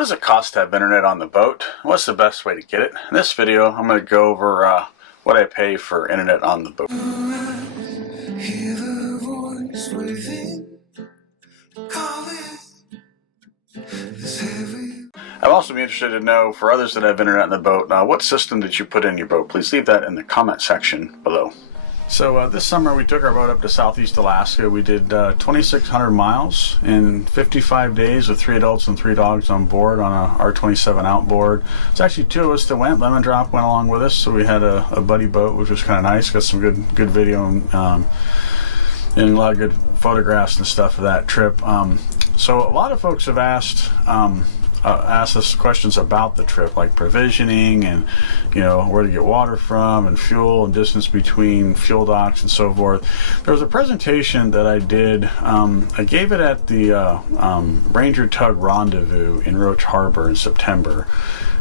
What does it cost to have internet on the boat? What's the best way to get it? In this video, I'm going to go over what I pay for internet on the boat. Hear the voice within, calling. I'd also be interested to know, for others that have internet on the boat, what system did you put in your boat? Please leave that in the comment section below. So this summer we took our boat up to Southeast Alaska. We did 2,600 miles in 55 days with 3 adults and 3 dogs on board on a R27 outboard. It's actually 2 of us that went. Lemon Drop went along with us, so we had a buddy boat, which was kind of nice. Got some good video and a lot of good photographs and stuff of that trip. So a lot of folks have asked us questions about the trip, like provisioning and where to get water from and fuel and distance between fuel docks and so forth. There was a presentation that I did. I gave it at the Ranger Tug Rendezvous in Roach Harbor in September,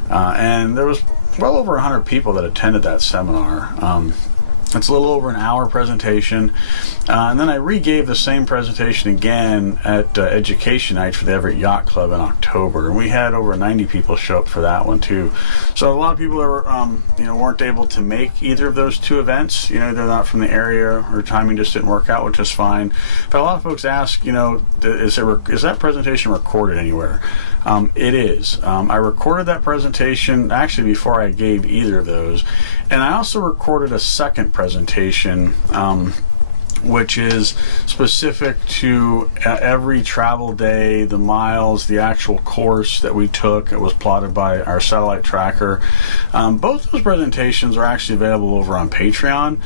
and there was well over 100 people that attended that seminar. It's a little over an hour presentation, and then I re-gave the same presentation again at Education Night for the Everett Yacht Club in October, and we had over 90 people show up for that one too. So a lot of people that were, weren't able to make either of those 2 events. They're not from the area or timing just didn't work out, which is fine. But a lot of folks ask, is that presentation recorded anywhere? It is. I recorded that presentation actually before I gave either of those, and I also recorded a second presentation which is specific to every travel day, the miles, the actual course that we took. It was plotted by our satellite tracker. Both those presentations are actually available over on Patreon.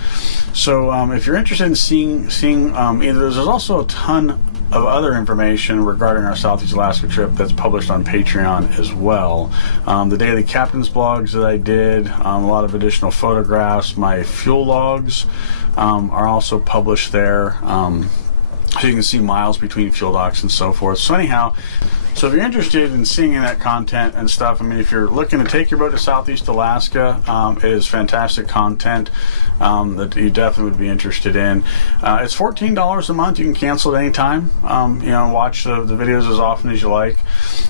So if you're interested in seeing either, there's also a ton of other information regarding our Southeast Alaska trip that's published on Patreon as well. The Daily Captain's blogs that I did, a lot of additional photographs, my fuel logs are also published there. So you can see miles between fuel docks and so forth. So anyhow, so if you're interested in seeing that content and stuff, if you're looking to take your boat to Southeast Alaska, it is fantastic content that you definitely would be interested in. It's $14 a month. You can cancel at any time. Watch the videos as often as you like.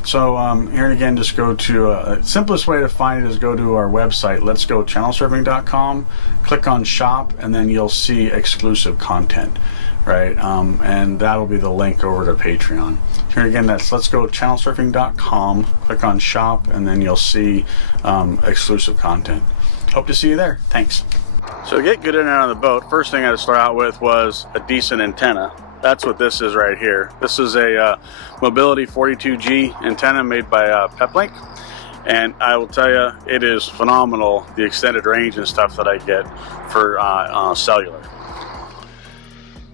So here again, just go to simplest way to find it is go to our website, letsgochannelsurfing.com, click on shop, and then you'll see exclusive content. Right, and that'll be the link over to Patreon. Here again, that's letsgochannelsurfing.com. Click on shop, and then you'll see exclusive content. Hope to see you there. Thanks. So to get good internet on the boat, first thing I had to start out with was a decent antenna. That's what this is right here. This is a Mobility 42G antenna made by Peplink, and I will tell you, it is phenomenal, the extended range and stuff that I get for cellular.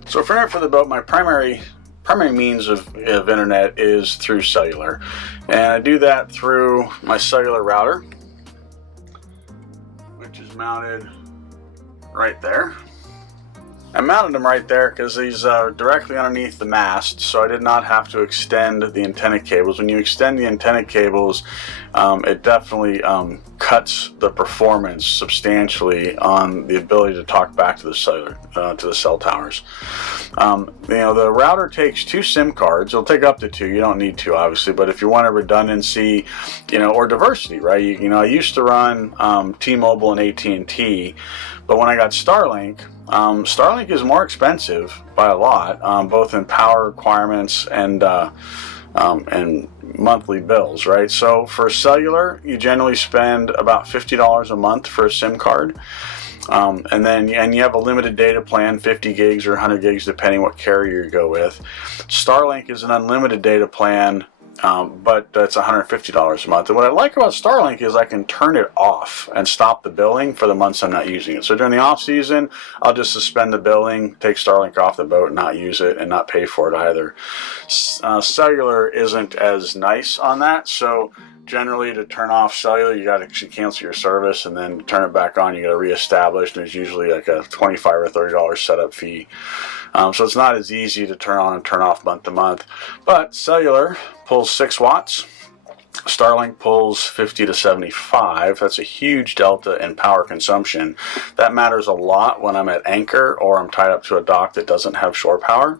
So for the boat, my primary means of internet is through cellular, and I do that through my cellular router, which is mounted right there. I mounted them right there because these are directly underneath the mast, so I did not have to extend the antenna cables. When you extend the antenna cables, it definitely cuts the performance substantially on the ability to talk back to the cellular, to the cell towers. The router takes 2 SIM cards. It'll take up to 2. You don't need 2, obviously, but if you want a redundancy, or diversity, right? I used to run T-Mobile and AT&T, but when I got Starlink, Starlink is more expensive by a lot, both in power requirements and monthly bills, right? So for cellular, you generally spend about $50 a month for a SIM card. And you have a limited data plan, 50 gigs or 100 gigs, depending what carrier you go with. Starlink is an unlimited data plan, but it's $150 a month. And what I like about Starlink is I can turn it off and stop the billing for the months I'm not using it. So during the off season, I'll just suspend the billing, take Starlink off the boat, and not use it, and not pay for it either. Cellular isn't as nice on that, so generally to turn off cellular, you got to actually cancel your service, and then to turn it back on, you got to reestablish, and there's usually like a $25 or $30 setup fee. So it's not as easy to turn on and turn off month to month. But cellular pulls 6 watts. Starlink pulls 50 to 75. That's a huge delta in power consumption. That matters a lot when I'm at anchor or I'm tied up to a dock that doesn't have shore power.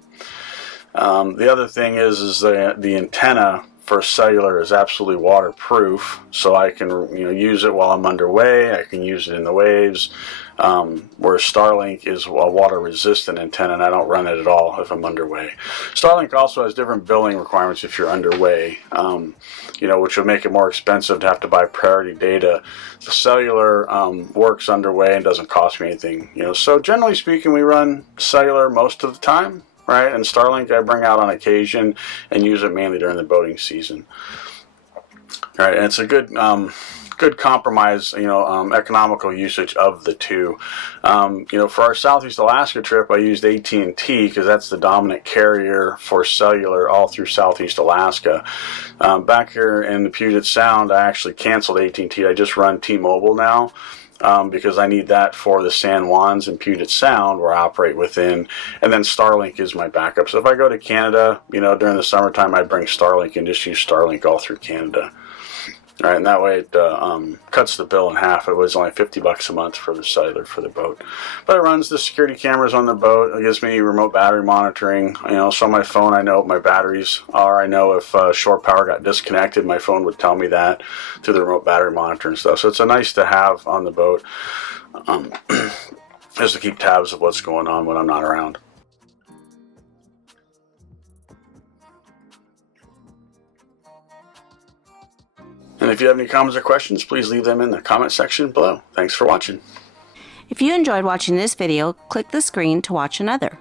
The other thing is the antenna for cellular is absolutely waterproof, so I can use it while I'm underway. I can use it in the waves. Whereas Starlink is a water-resistant antenna, and I don't run it at all if I'm underway. Starlink also has different billing requirements if you're underway, which will make it more expensive to have to buy priority data. The cellular works underway and doesn't cost me anything. So generally speaking, we run cellular most of the time, right? And Starlink I bring out on occasion and use it mainly during the boating season. All right, and it's a good compromise, economical usage of the two. For our Southeast Alaska trip, I used AT&T because that's the dominant carrier for cellular all through Southeast Alaska. Back here in the Puget Sound, I actually canceled AT&T. I just run T-Mobile now. Because I need that for the San Juans and Puget Sound where I operate within, and then Starlink is my backup. So if I go to Canada, during the summertime, I bring Starlink and just use Starlink all through Canada. All right, and that way it cuts the bill in half. It was only $50 a month for the cellular for the boat. But it runs the security cameras on the boat. It gives me remote battery monitoring. So on my phone, I know what my batteries are. I know if shore power got disconnected, my phone would tell me that through the remote battery monitor and stuff. So it's a nice to have on the boat, just to keep tabs of what's going on when I'm not around. And if you have any comments or questions, please leave them in the comment section below. Thanks for watching. If you enjoyed watching this video, click the screen to watch another.